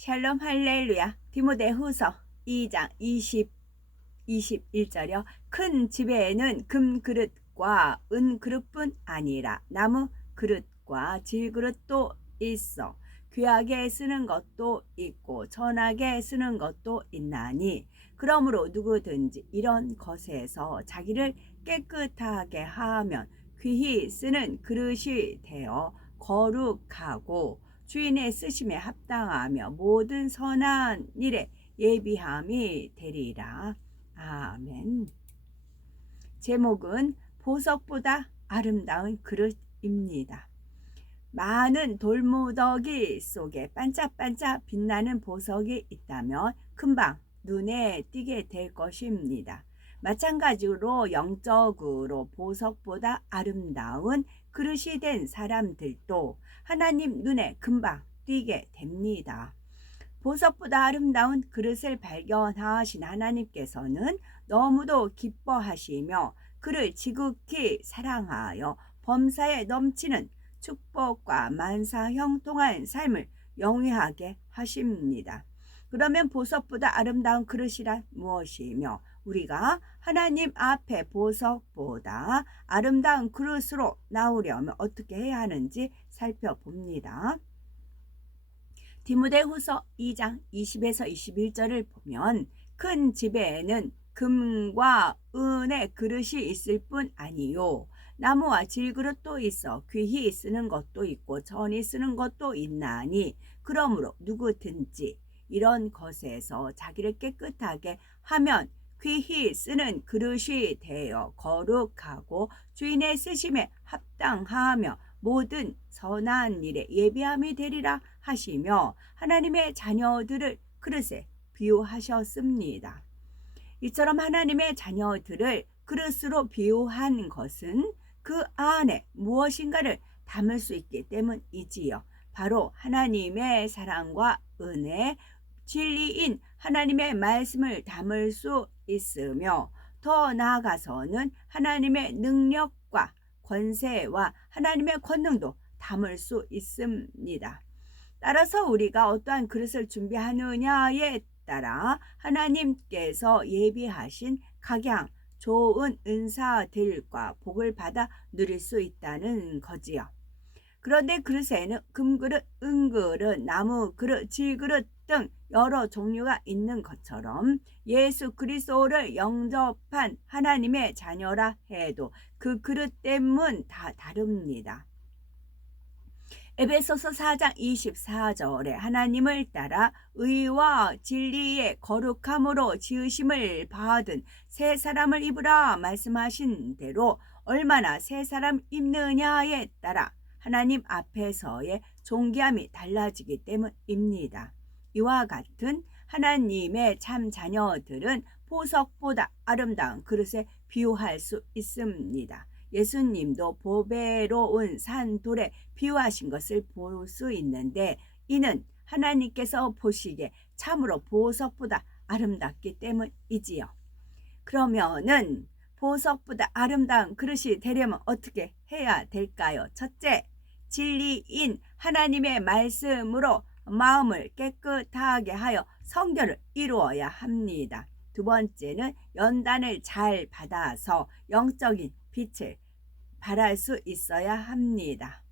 샬롬 할렐루야. 디모데후서 2장 21절이요. 큰 집에는 금 그릇과 은 그릇뿐 아니라 나무 그릇과 질 그릇도 있어. 귀하게 쓰는 것도 있고 천하게 쓰는 것도 있나니 그러므로 누구든지 이런 것에서 자기를 깨끗하게 하면 귀히 쓰는 그릇이 되어 거룩하고 주인의 쓰심에 합당하며 모든 선한 일에 예비함이 되리라. 아멘. 제목은 보석보다 아름다운 그릇입니다. 많은 돌무더기 속에 반짝반짝 빛나는 보석이 있다면 금방 눈에 띄게 될 것입니다. 마찬가지로 영적으로 보석보다 아름다운 그릇이 된 사람들도 하나님 눈에 금방 띄게 됩니다. 보석보다 아름다운 그릇을 발견하신 하나님께서는 너무도 기뻐하시며 그를 지극히 사랑하여 범사에 넘치는 축복과 만사 형통한 삶을 영위하게 하십니다. 그러면 보석보다 아름다운 그릇이란 무엇이며 우리가 하나님 앞에 보석보다 아름다운 그릇으로 나오려면 어떻게 해야 하는지 살펴봅니다. 디모데후서 2장 20에서 21절을 보면 큰 집에는 금과 은의 그릇이 있을 뿐 아니요 나무와 질그릇도 있어 귀히 쓰는 것도 있고 천히 쓰는 것도 있나니 그러므로 누구든지 이런 것에서 자기를 깨끗하게 하면 귀히 쓰는 그릇이 되어 거룩하고 주인의 쓰심에 합당하며 모든 선한 일에 예비함이 되리라 하시며 하나님의 자녀들을 그릇에 비유하셨습니다. 이처럼 하나님의 자녀들을 그릇으로 비유한 것은 그 안에 무엇인가를 담을 수 있기 때문이지요. 바로 하나님의 사랑과 은혜, 진리인 하나님의 말씀을 담을 수 있으며 더 나아가서는 하나님의 능력과 권세와 하나님의 권능도 담을 수 있습니다. 따라서 우리가 어떠한 그릇을 준비하느냐에 따라 하나님께서 예비하신 각양 좋은 은사들과 복을 받아 누릴 수 있다는 거지요. 그런데 그릇에는 금그릇, 은그릇, 나무그릇, 질그릇 등 여러 종류가 있는 것처럼 예수 그리스도를 영접한 하나님의 자녀라 해도 그 그릇 때문 다 다릅니다. 에베소서 4장 24절에 하나님을 따라 의와 진리의 거룩함으로 지으심을 받은 새 사람을 입으라 말씀하신 대로 얼마나 새 사람 입느냐에 따라 하나님 앞에서의 존귀함이 달라지기 때문입니다. 이와 같은 하나님의 참 자녀들은 보석보다 아름다운 그릇에 비유할 수 있습니다. 예수님도 보배로운 산돌에 비유하신 것을 볼 수 있는데 이는 하나님께서 보시기에 참으로 보석보다 아름답기 때문이지요. 그러면은 보석보다 아름다운 그릇이 되려면 어떻게 해야 될까요? 첫째, 진리인 하나님의 말씀으로 마음을 깨끗하게 하여 성결을 이루어야 합니다. 두 번째는 연단을 잘 받아서 영적인 빛을 발할 수 있어야 합니다.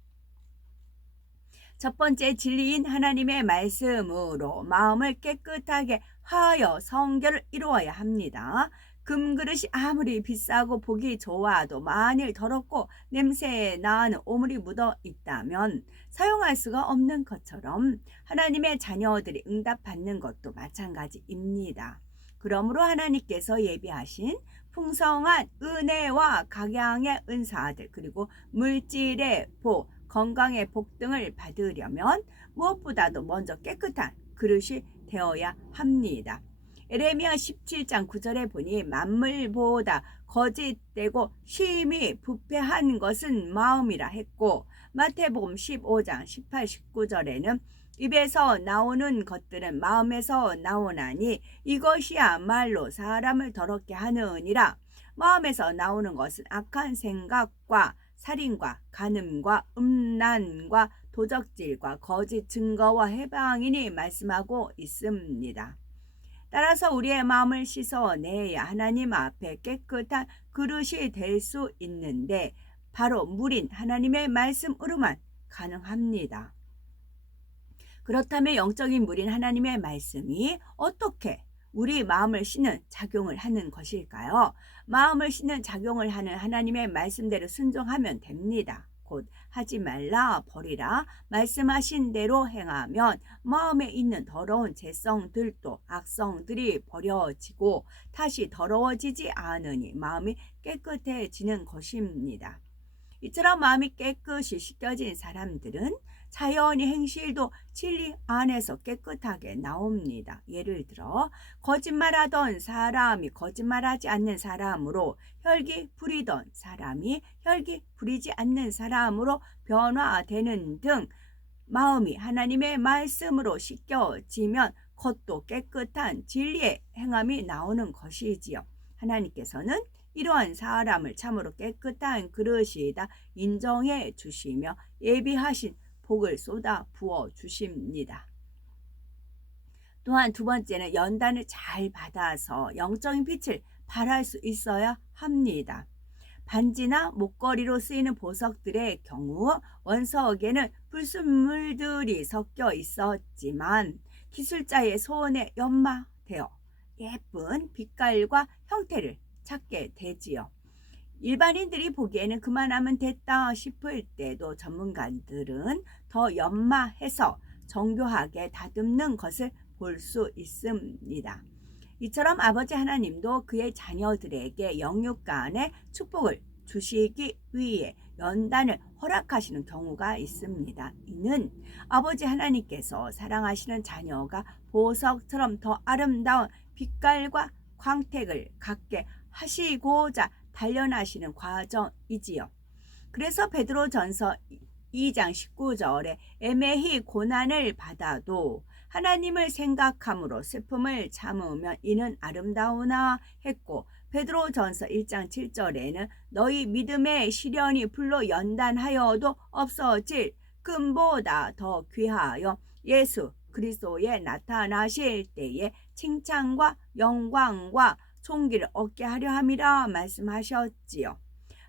첫 번째, 진리인 하나님의 말씀으로 마음을 깨끗하게 하여 성결을 이루어야 합니다. 금그릇이 아무리 비싸고 보기 좋아도 만일 더럽고 냄새 나는 오물이 묻어 있다면 사용할 수가 없는 것처럼 하나님의 자녀들이 응답받는 것도 마찬가지입니다. 그러므로 하나님께서 예비하신 풍성한 은혜와 각양의 은사들 그리고 물질의 복, 건강의 복 등을 받으려면 무엇보다도 먼저 깨끗한 그릇이 되어야 합니다. 에레미야 17장 9절에 보니 만물보다 거짓되고 심히 부패한 것은 마음이라 했고 마태복음 15장 18, 19절에는 입에서 나오는 것들은 마음에서 나오나니 이것이야말로 사람을 더럽게 하느니라. 마음에서 나오는 것은 악한 생각과 살인과 간음과 음란과 도적질과 거짓 증거와 해방이니 말씀하고 있습니다. 따라서 우리의 마음을 씻어내야 하나님 앞에 깨끗한 그릇이 될 수 있는데 바로 물인 하나님의 말씀으로만 가능합니다. 그렇다면 영적인 물인 하나님의 말씀이 어떻게 우리 마음을 씻는 작용을 하는 것일까요? 마음을 씻는 작용을 하는 하나님의 말씀대로 순종하면 됩니다. 곧 하지 말라 버리라 말씀하신 대로 행하면 마음에 있는 더러운 죄성들도 악성들이 버려지고 다시 더러워지지 않으니 마음이 깨끗해지는 것입니다. 이처럼 마음이 깨끗이 씻겨진 사람들은 자연히 행실도 진리 안에서 깨끗하게 나옵니다. 예를 들어 거짓말하던 사람이 거짓말하지 않는 사람으로, 혈기 부리던 사람이 혈기 부리지 않는 사람으로 변화되는 등 마음이 하나님의 말씀으로 씻겨지면 겉도 깨끗한 진리의 행함이 나오는 것이지요. 하나님께서는 이러한 사람을 참으로 깨끗한 그릇이다 인정해 주시며 예비하신 복을 쏟아 부어 주십니다. 또한 두 번째는 연단을 잘 받아서 영적인 빛을 발할 수 있어야 합니다. 반지나 목걸이로 쓰이는 보석들의 경우 원석에는 불순물들이 섞여 있었지만 기술자의 손에 연마되어 예쁜 빛깔과 형태를 찾게 되지요. 일반인들이 보기에는 그만하면 됐다 싶을 때도 전문가들은 더 연마해서 정교하게 다듬는 것을 볼 수 있습니다. 이처럼 아버지 하나님도 그의 자녀들에게 영육 간의 축복을 주시기 위해 연단을 허락하시는 경우가 있습니다. 이는 아버지 하나님께서 사랑하시는 자녀가 보석처럼 더 아름다운 빛깔과 광택을 갖게 하시고자 단련하시는 과정이지요. 그래서 베드로전서 2장 19절에 애매히 고난을 받아도 하나님을 생각함으로 슬픔을 참으면 이는 아름다우나 했고, 베드로전서 1장 7절에는 너희 믿음의 시련이 불로 연단하여도 없어질 금보다 더 귀하여 예수 그리스도에 나타나실 때에 칭찬과 영광과 존귀를 얻게 하려 함이라 말씀하셨지요.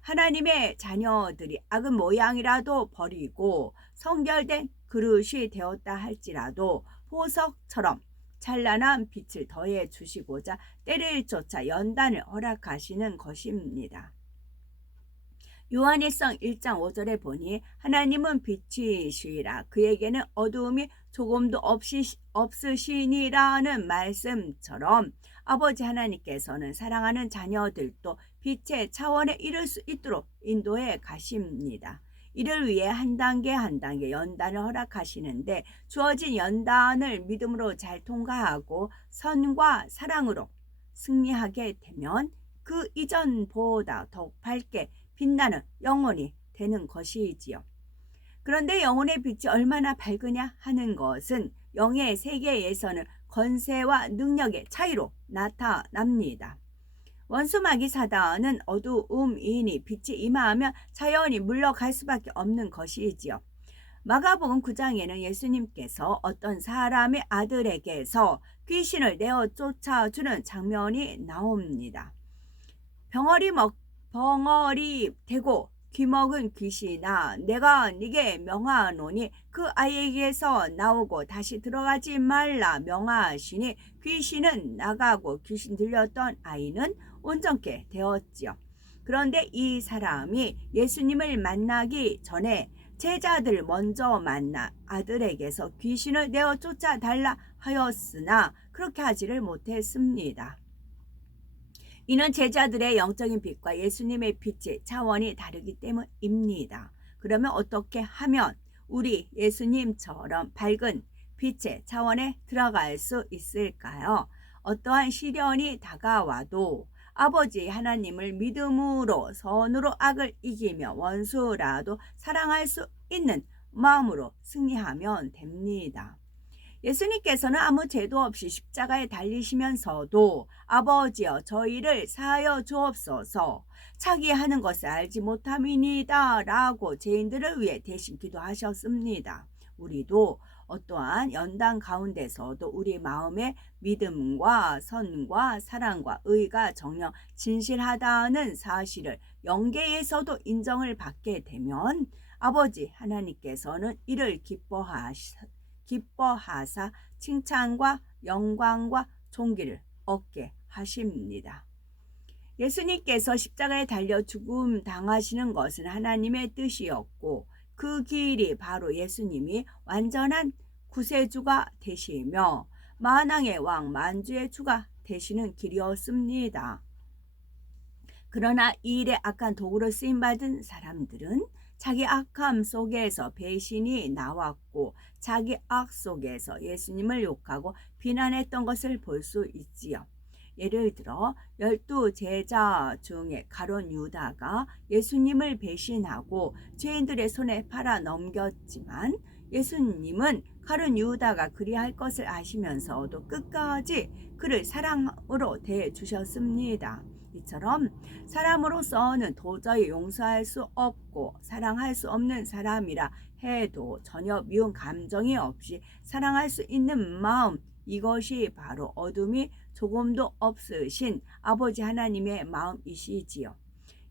하나님의 자녀들이 악은 모양이라도 버리고 성결된 그릇이 되었다 할지라도 보석처럼 찬란한 빛을 더해 주시고자 때를 쫓아 연단을 허락하시는 것입니다. 요한일서 1장 5절에 보니 하나님은 빛이시라 그에게는 어두움이 조금도 없으시니라는 말씀처럼 아버지 하나님께서는 사랑하는 자녀들도 빛의 차원에 이를 수 있도록 인도해 가십니다. 이를 위해 한 단계 한 단계 연단을 허락하시는데 주어진 연단을 믿음으로 잘 통과하고 선과 사랑으로 승리하게 되면 그 이전보다 더욱 밝게 빛나는 영혼이 되는 것이지요. 그런데 영혼의 빛이 얼마나 밝으냐 하는 것은 영의 세계에서는 권세와 능력의 차이로 나타납니다. 원수마귀 사단은 어두움이니 빛이 임하면 자연히 물러갈 수밖에 없는 것이지요. 마가복음 9장에는 예수님께서 어떤 사람의 아들에게서 귀신을 내어 쫓아주는 장면이 나옵니다. 벙어리 되고 귀먹은 귀신아 내가 네게 명하노니 그 아이에게서 나오고 다시 들어가지 말라 명하시니 귀신은 나가고 귀신 들렸던 아이는 온전케 되었지요. 그런데 이 사람이 예수님을 만나기 전에 제자들 먼저 만나 아들에게서 귀신을 내어 쫓아달라 하였으나 그렇게 하지를 못했습니다. 이는 제자들의 영적인 빛과 예수님의 빛의 차원이 다르기 때문입니다. 그러면 어떻게 하면 우리 예수님처럼 밝은 빛의 차원에 들어갈 수 있을까요? 어떠한 시련이 다가와도 아버지 하나님을 믿음으로 선으로 악을 이기며 원수라도 사랑할 수 있는 마음으로 승리하면 됩니다. 예수님께서는 아무 죄도 없이 십자가에 달리시면서도 아버지여 저희를 사하여 주옵소서 자기 하는 것을 알지 못함이니이다 라고 죄인들을 위해 대신 기도하셨습니다. 우리도 어떠한 연단 가운데서도 우리 마음의 믿음과 선과 사랑과 의가 정녕 진실하다는 사실을 영계에서도 인정을 받게 되면 아버지 하나님께서는 이를 기뻐하사 칭찬과 영광과 존귀를 얻게 하십니다. 예수님께서 십자가에 달려 죽음 당하시는 것은 하나님의 뜻이었고 그 길이 바로 예수님이 완전한 구세주가 되시며 만왕의 왕 만주의 주가 되시는 길이었습니다. 그러나 이 일에 악한 도구로 쓰임받은 사람들은 자기 악함 속에서 배신이 나왔고 자기 악 속에서 예수님을 욕하고 비난했던 것을 볼 수 있지요. 예를 들어 12 제자 중에 가룟 유다가 예수님을 배신하고 죄인들의 손에 팔아 넘겼지만 예수님은 가룟 유다가 그리할 것을 아시면서도 끝까지 그를 사랑으로 대해주셨습니다. 이처럼 사람으로서는 도저히 용서할 수 없고 사랑할 수 없는 사람이라 해도 전혀 미운 감정이 없이 사랑할 수 있는 마음, 이것이 바로 어둠이 조금도 없으신 아버지 하나님의 마음이시지요.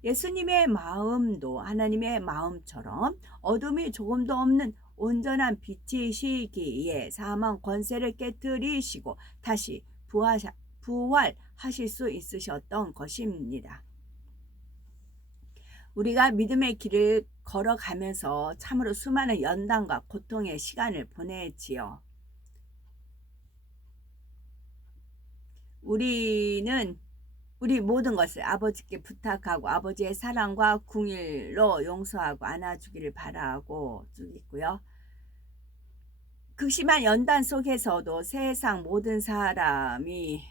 예수님의 마음도 하나님의 마음처럼 어둠이 조금도 없는 온전한 빛이시기에 사망 권세를 깨뜨리시고 다시 부활하실 수 있으셨던 것입니다. 우리가 믿음의 길을 걸어가면서 참으로 수많은 연단과 고통의 시간을 보내지요. 우리는 우리 모든 것을 아버지께 부탁하고 아버지의 사랑과 궁일로 용서하고 안아주기를 바라고 있고요. 극심한 연단 속에서도 세상 모든 사람이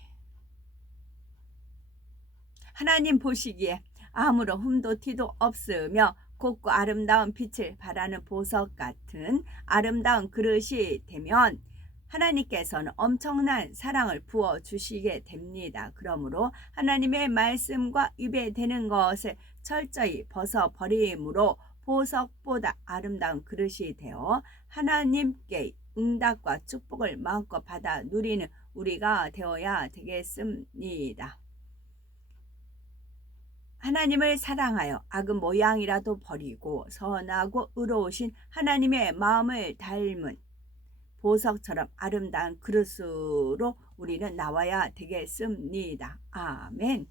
하나님 보시기에 아무런 흠도 티도 없으며 곱고 아름다운 빛을 발하는 보석 같은 아름다운 그릇이 되면 하나님께서는 엄청난 사랑을 부어주시게 됩니다. 그러므로 하나님의 말씀과 입에 대는 것을 철저히 벗어버림으로 보석보다 아름다운 그릇이 되어 하나님께 응답과 축복을 마음껏 받아 누리는 우리가 되어야 되겠습니다. 하나님을 사랑하여 악은 모양이라도 버리고 선하고 의로우신 하나님의 마음을 닮은 보석처럼 아름다운 그릇으로 우리는 나와야 되겠습니다. 아멘.